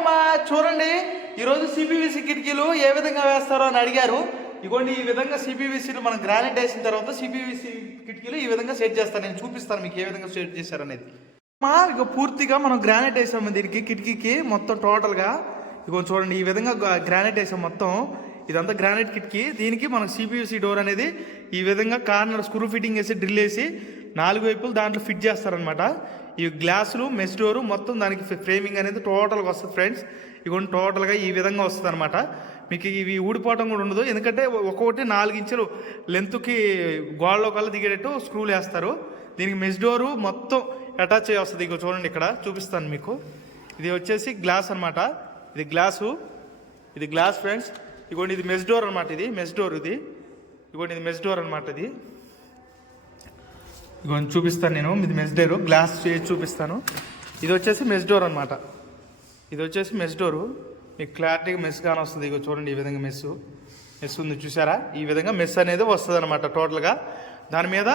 మామ చూడండి, ఈరోజు సిపివిసి కిటికీలు ఏ విధంగా వేస్తారో అని అడిగారు. ఇగోండి ఈ విధంగా సిపివిసిలు మనం గ్రానైట్ వేసిన తర్వాత సిపివిసి కిటికీలు ఈ విధంగా సెట్ చేస్తాను. నేను చూపిస్తాను మీకు ఏ విధంగా సెట్ చేశారనేది. ఇక పూర్తిగా మనం గ్రానైట్ వేసాము దీనికి, కిటికీకి మొత్తం టోటల్గా. ఇగో చూడండి ఈ విధంగా గ్రానైట్ వేసాం మొత్తం. ఇదంతా గ్రానైట్ కిటికీ. దీనికి మనం సిపివిసి డోర్ అనేది ఈ విధంగా కార్నర్ స్క్రూ ఫిట్టింగ్ వేసి డ్రిల్ వేసి 4 వైపులు దాంట్లో ఫిట్ చేస్తారనమాట. ఈ గ్లాసులు మెస్ డోరు మొత్తం దానికి ఫ్రేమింగ్ అనేది టోటల్గా వస్తుంది ఫ్రెండ్స్. ఇగోండి టోటల్గా ఈ విధంగా వస్తుంది అనమాట. మీకు ఇవి ఊడిపోవటం కూడా ఉండదు, ఎందుకంటే ఒక్కొక్కటి 4 ఇంచులు లెంత్కి గోడలో కల్లా దిగేటట్టు స్క్రూలు వేస్తారు. దీనికి మెస్ డోరు మొత్తం అటాచ్ అయ్యి వస్తుంది. ఇగో చూడండి ఇక్కడ చూపిస్తాను మీకు. ఇది వచ్చేసి గ్లాస్ అనమాట. ఇది గ్లాస్ ఫ్రెండ్స్. ఇగోండి ఇది మెస్ డోర్ అనమాట. ఇది మెస్ డోర్. ఇగోండి ఇది మెస్ డోర్ అనమాట. ఇగోండి చూపిస్తాను నేను. ఇది మెస్ డోరు గ్లాస్ చేసి చూపిస్తాను. ఇది వచ్చేసి మెస్ డోర్ అనమాట. ఇది వచ్చేసి మెస్ డోరు. మీకు క్లారిటీగా మెస్ కానీ వస్తుంది. ఇగో చూడండి ఈ విధంగా మెస్ ఉంది చూసారా. ఈ విధంగా మెస్ అనేది వస్తుంది అనమాట టోటల్గా. దాని మీద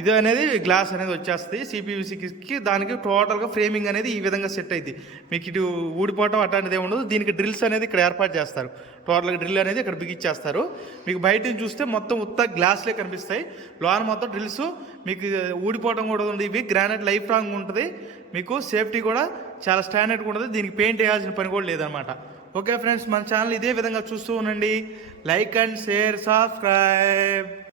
ఇది అనేది గ్లాస్ అనేది వచ్చేస్తుంది సిపివిసికి. దానికి టోటల్గా ఫ్రేమింగ్ అనేది ఈ విధంగా సెట్ అయింది. మీకు ఇటు ఊడిపోవటం అట్లాంటిది ఉండదు. దీనికి డ్రిల్స్ అనేది ఇక్కడ ఏర్పాటు చేస్తారు. టోటల్గా డ్రిల్ అనేది ఇక్కడ బిగించేస్తారు. మీకు బయట నుంచి చూస్తే మొత్తం ఉత్త గ్లాస్లే కనిపిస్తాయి. లోన మొత్తం డ్రిల్స్ మీకు ఊడిపోవడం కూడా ఉంది. ఇవి గ్రానైట్ లైఫ్ లాంగ్ ఉంటుంది. మీకు సేఫ్టీ కూడా చాలా స్టాండర్డ్గా ఉంటుంది. దీనికి పెయింట్ వేయాల్సిన పని కూడా లేదనమాట. ఓకే ఫ్రెండ్స్, మన ఛానల్ ఇదే విధంగా చూస్తూ ఉండండి. Like and share, subscribe.